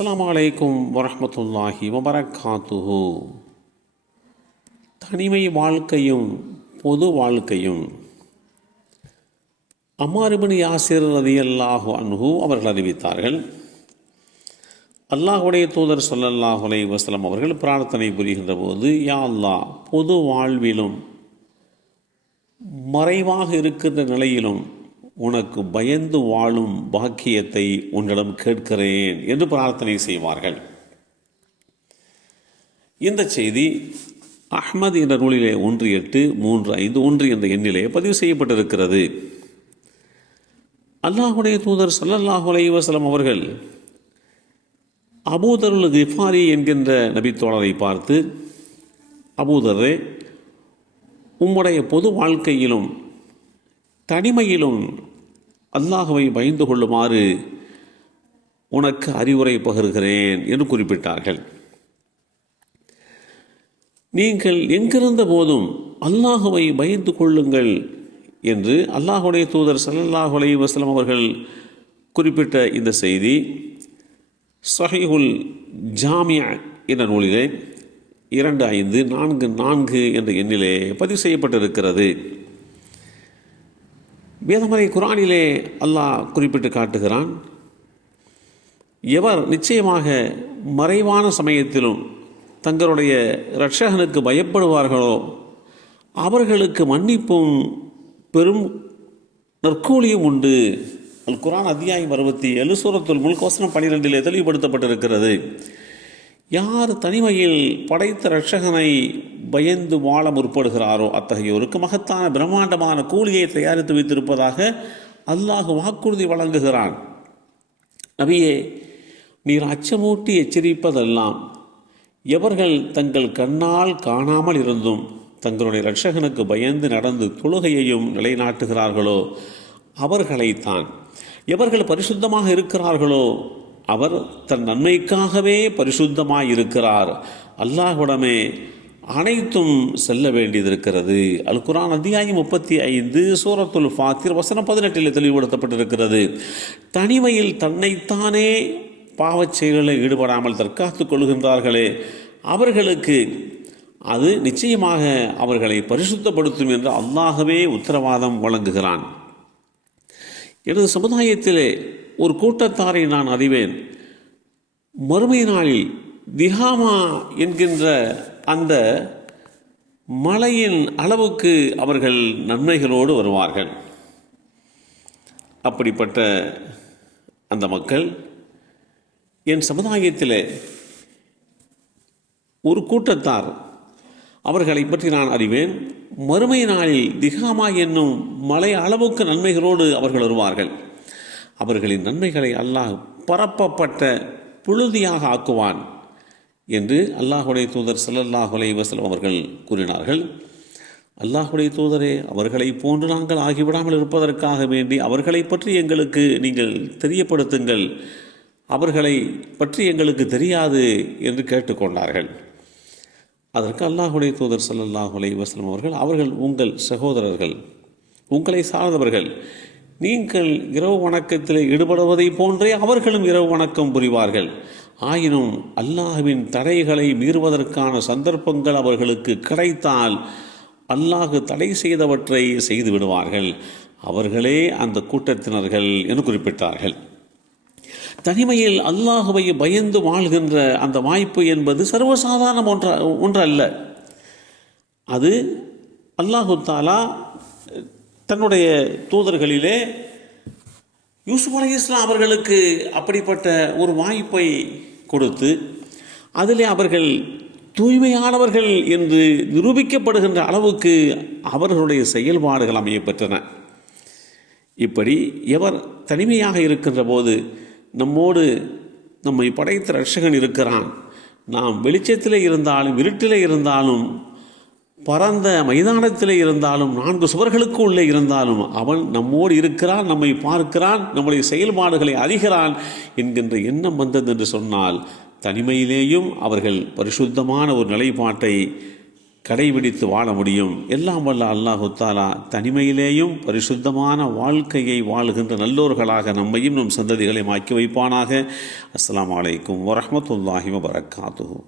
அஸ்ஸலாமு அலைக்கும் வரஹ்மத்துல்லாஹி வபரகாத்துஹு. தனிமை வாழ்க்கையும் பொது வாழ்க்கையும். அம்மார் இப்னு யாசிர் ரலியல்லாஹு அன்ஹு அவர்கள் அறிவித்தார்கள், அல்லாஹ்வுடைய தூதர் ஸல்லல்லாஹு அலைஹி வஸல்லம் அவர்கள் பிரார்த்தனை புரிகின்ற போது, யா அல்லாஹ், பொது வாழ்விலும் மறைவாக இருக்கின்ற நிலையிலும் உனக்கு பயந்து வாழும் பாக்கியத்தை உன்னிடம் கேட்கிறேன் என்று பிரார்த்தனை செய்வார்கள். இந்த செய்தி அஹ்மத் என்ற நூலிலே 1835 என்ற எண்ணிலே பதிவு செய்யப்பட்டிருக்கிறது. அல்லாஹ்வுடைய தூதர் ஸல்லல்லாஹு அலைஹி வஸல்லம் அவர்கள் அபூதருல் கிஃபாரி என்கின்ற நபித்தோழரை பார்த்து, அபூதரே, உம்முடைய பொது வாழ்க்கையிலும் தனிமையிலும் அல்லாஹ்வை பயந்து கொள்ளுமாறு உனக்கு அறிவுரை பகர்கிறேன் என்று குறிப்பிட்டார்கள். நீங்கள் எங்கிருந்த போதும் அல்லாஹ்வை பயந்து கொள்ளுங்கள் என்று அல்லாஹ்வுடைய தூதர் ஸல்லல்லாஹு அலைஹி வஸல்லம் அவர்கள் குறிப்பிட்ட இந்த செய்தி ஸஹீஹுல் ஜாமிஅ என்ற நூலிலே 2544 என்ற எண்ணிலே பதிவு செய்யப்பட்டிருக்கிறது. வேதமறை குர்ஆனிலே அல்லாஹ் குறிப்பிட்டு காட்டுகிறான், எவர் நிச்சயமாக மறைவான சமயத்திலும் தங்களுடைய இரட்சகனுக்கு பயப்படுவார்களோ அவர்களுக்கு மன்னிப்பும் பெரும் நற்கூலியும் உண்டு. அல் குர்ஆன் அத்தியாயம் 67 சூரத்துல் முல்க் வசனம் 12 தெளிவுபடுத்தப்பட்டிருக்கிறது. யார் தனிமையில் படைத்த இரட்சகனை பயந்து வாழ முற்படுகிறாரோ அத்தகையோருக்கு மகத்தான பிரம்மாண்டமான கூலியை தயாரித்து வைத்திருப்பதாக அல்லாஹ் வாக்குறுதி வழங்குகிறான். நபியே, நீர் அச்சமூட்டி எச்சரிப்பதெல்லாம் எவர்கள் தங்கள் கண்ணால் காணாமல் இருந்தும் தங்களுடைய இரட்சகனுக்கு பயந்து நடந்து தொழுகையையும் நிலைநாட்டுகிறார்களோ அவர்களைத்தான். எவர்கள் பரிசுத்தமாக இருக்கிறார்களோ அவர் தன் நன்மைக்காகவே பரிசுத்தமாயிருக்கிறார். அல்லாஹ்விடமே அனைத்தும் செல்ல வேண்டியதிருக்கிறது. அல் குர்ஆன் அத்தியாயம் 35 சூரத்துல் ஃபாத்திர் வசனம் 18 தெளிவுபடுத்தப்பட்டிருக்கிறது. தனிமையில் தன்னைத்தானே பாவச் செயல்களில் ஈடுபடாமல் தற்காத்துக் கொள்கின்றார்களே அவர்களுக்கு அது நிச்சயமாக அவர்களை பரிசுத்தப்படுத்தும் என்று அல்லாஹ்வே உத்தரவாதம் வழங்குகிறான். எனது சமுதாயத்திலே ஒரு கூட்டத்தாரை நான் அறிவேன். மறுமை நாளில் திஹாமா என்கின்ற அந்த மலையின் அளவுக்கு அவர்கள் நன்மைகளோடு வருவார்கள். அப்படிப்பட்ட அந்த மக்கள் என் சமுதாயத்திலே ஒரு கூட்டத்தார், அவர்களை பற்றி நான் அறிவேன். மறுமை நாளில் திஹாமா என்னும் மலை அளவுக்கு நன்மைகளோடு அவர்கள் வருவார்கள். அவர்களின் நன்மைகளை அல்லாஹ் பரப்பப்பட்ட புழுதியாக ஆக்குவான் என்று அல்லாஹ்வுடைய தூதர் ஸல்லல்லாஹு அலைஹி வஸல்லம் அவர்கள் கூறினார்கள். அல்லாஹ்வுடைய தூதரே, அவர்களை போன்று நாங்கள் ஆகிவிடாமல் இருப்பதற்காக வேண்டி அவர்களை பற்றி எங்களுக்கு நீங்கள் தெரியப்படுத்துங்கள், அவர்களை பற்றி எங்களுக்கு தெரியாது என்று கேட்டுக்கொண்டார்கள். அதற்கு அல்லாஹ்வுடைய தூதர் ஸல்லல்லாஹு அலைஹி வஸல்லம் அவர்கள் உங்கள் சகோதரர்கள், உங்களை சார்ந்தவர்கள், நீங்கள் இரவு வணக்கத்தில் ஈடுபடுவதை போன்றே அவர்களும் இரவு வணக்கம் புரிவார்கள். ஆயினும் அல்லாஹ்வின் தடைகளை மீறுவதற்கான சந்தர்ப்பங்கள் அவர்களுக்கு கிடைத்தால் அல்லாஹ் தடை செய்தவற்றை செய்து விடுவார்கள். அவர்களே அந்த கூட்டத்தினர்கள் என்று குறிப்பிட்டார்கள். தனிமையில் அல்லாஹ்வை பயந்து வாழ்கின்ற அந்த வாய்ப்பு என்பது சர்வசாதாரண ஒன்றல்ல. அது அல்லாஹு தஆலா தன்னுடைய தூதர்களிலே யூசுப் அலைஹிஸ்ஸலாம் அவர்களுக்கு அப்படிப்பட்ட ஒரு வாய்ப்பை கொடுத்து அதிலே அவர்கள் தூய்மையானவர்கள் என்று நிரூபிக்கப்படுகின்ற அளவுக்கு அவர்களுடைய செயல்பாடுகள் அமைய பெற்றன. இப்படி எவர் தனிமையாக இருக்கின்ற போது நம்மோடு நம்மை படைத்த இரட்சகன் இருக்கிறான், நாம் வெளிச்சத்திலே இருந்தாலும் இருட்டிலே இருந்தாலும் பரந்த மைதானத்திலே இருந்தாலும் 4 சுவர்களுக்கு உள்ளே இருந்தாலும் அவன் நம்மோடு இருக்கிறான், நம்மை பார்க்கிறான், நம்முடைய செயல்பாடுகளை அறிகிறான் என்கின்ற எண்ணம் வந்தது என்று சொன்னால் தனிமையிலேயும் அவர்கள் பரிசுத்தமான ஒரு நிலைப்பாட்டை கடைபிடித்து வாழ முடியும். எல்லாம் வல்ல அல்லாஹு தாலா தனிமையிலேயும் பரிசுத்தமான வாழ்க்கையை வாழ்கின்ற நல்லோர்களாக நம்மையும் நம் சந்ததிகளையும் ஆக்கி வைப்பானாக. அஸ்ஸலாமு அலைக்கும் வரஹ்மத்துல்லாஹி வபரகாத்துஹு.